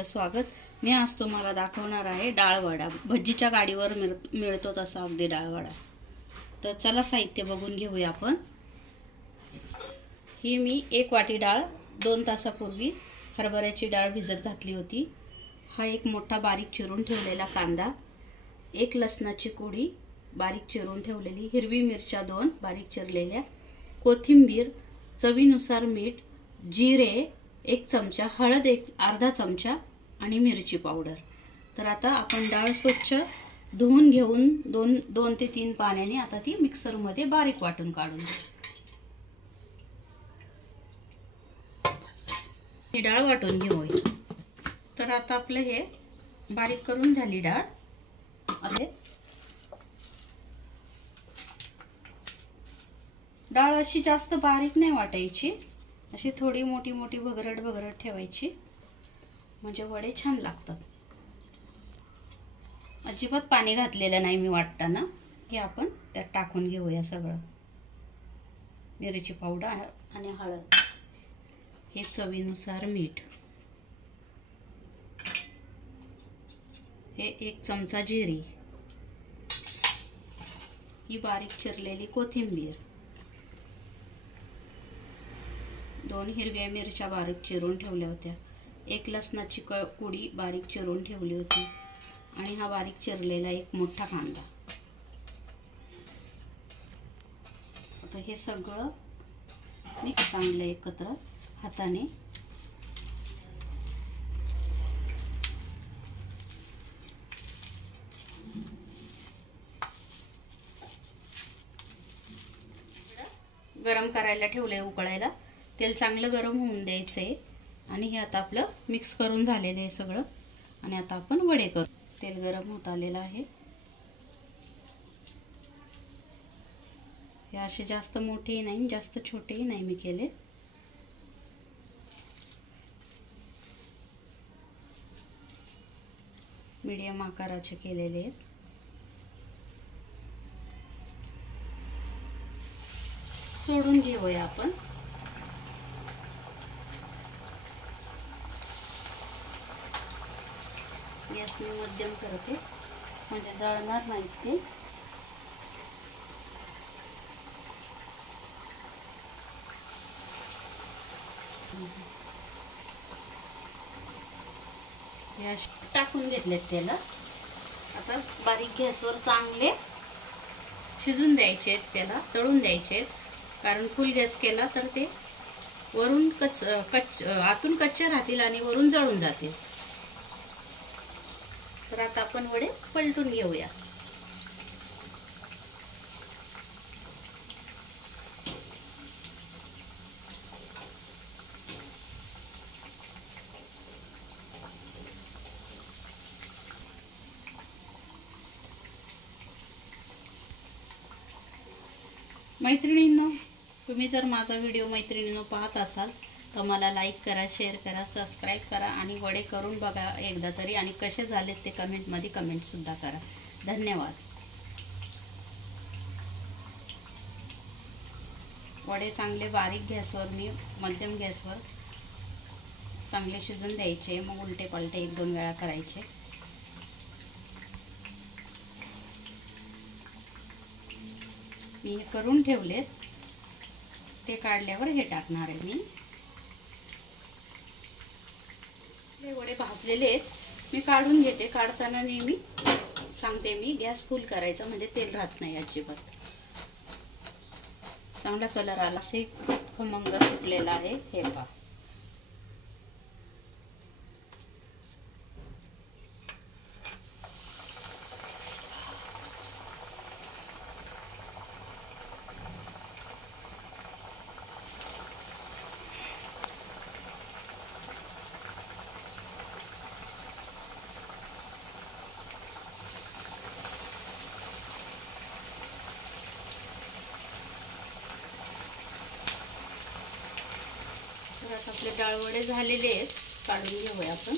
आपलं स्वागत। मी आज तुम्हाला दाखवणार आहे डाळ वडा। भज्जीच्या गाडीवर मिळतो तसा अगदी डाळ वडा। तर चला साहित्य बघून घेऊया आपण। ही मी 1 वाटी डाळ 2 तासापूर्वी हरभऱ्याची डाळ भिजत घातली होती। हा एक मोठा बारीक चिरून ठेवलेला कांदा, 1 लसणाची कुडी बारीक चिरून ठेवलेली, हिरवी मिरच्या 2 बारीक चिरलेल्या, कोथिंबीर, चवीनुसार मीठ, जिरे 1 चमचा, हळद अर्धा चमचा आणि मिरची पावडर। तर आता आपण डाळ स्वच्छ धुवून घेऊन 2 ते 3 पाण्याने आता ती मिक्सर मध्ये बारीक वाटून काढून घेऊ। ही डाळ वाटून घेऊया। तर आता आपलं हे बारीक करून झाली डाळ। डाळ अशी जास्त बारीक नाही वाटायची, अशी थोडी मोठी मोठी भगरट ठेवायची, म्हणजे वडे छान लागतात। अजिबात पाणी घातलेलं नाही मी वाटताना। हे आपण त्यात टाकून घेऊया सगळं, मिरची पावडर आणि हळद, हे चवीनुसार मीठ, हे 1 चमचा जिरे, ही बारीक चिरलेली कोथिंबीर, 2 हिरव्या मिरच्या बारीक चिरून ठेवल्या होत्या, 1 लसणाची कुडी बारीक चिरून ठेवली होती आणि हा बारीक चिरलेला 1 मोठा कांदा। आता हे सगळं मिक्स चांगलं एकत्र हाताने गरम करायला ठेवलंय उकळायला। तेल चांगलं गरम होऊन द्यायचंय आणि हे आता आपलं मिक्स करून झालेलं आहे सगळं। आणि आता आपण वडे करू। तेल गरम होत आलेलं आहे। हे असे जास्त मोठेही नाही जास्त छोटेही नाही मी केले। मीडियम आकाराचे केलेले आहेत। सोडून घेऊया आपण। गॅस मी मध्यम करते म्हणजे जळणार नाहीत ते। टाकून घेतलेत त्याला। आता बारीक गॅसवर चांगले शिजून द्यायचे, त्याला तळून द्यायचे, कारण फुल गॅस केला तर ते वरून आतून कच्चे राहतील आणि वरून जळून जातील। तर आता आपण वडे पलटून घेऊया। मैत्रिणींनो, तुम्ही जर माझा व्हिडिओ मैत्रिणींनो पाहत असाल तर मला लाईक करा, शेअर करा, सबस्क्राईब करा आणि वडे करून बघा एकदा तरी, आणि कसे झालेत ते कमेंटमध्ये कमेंट सुद्धा करा। धन्यवाद। वडे चांगले बारीक गॅसवर मी मध्यम गॅसवर चांगले शिजून द्यायचे, मग उलटे पलटे 1-2 वेळा करायचे। मी हे करून ठेवलेत, ते काढल्यावर हे टाकणार आहे मी। हे वडे भाजलेले आहेत, मी काढून घेते। काढताना नेहमी सांगते मी गॅस फुल करायचा, म्हणजे तेल राहत नाही अजिबात। चांगला कलर आला, असे खमंग सुटलेला आहे हे पहा। आपले डाळ वडे झालेले आहेत, काढून घेऊया आपण।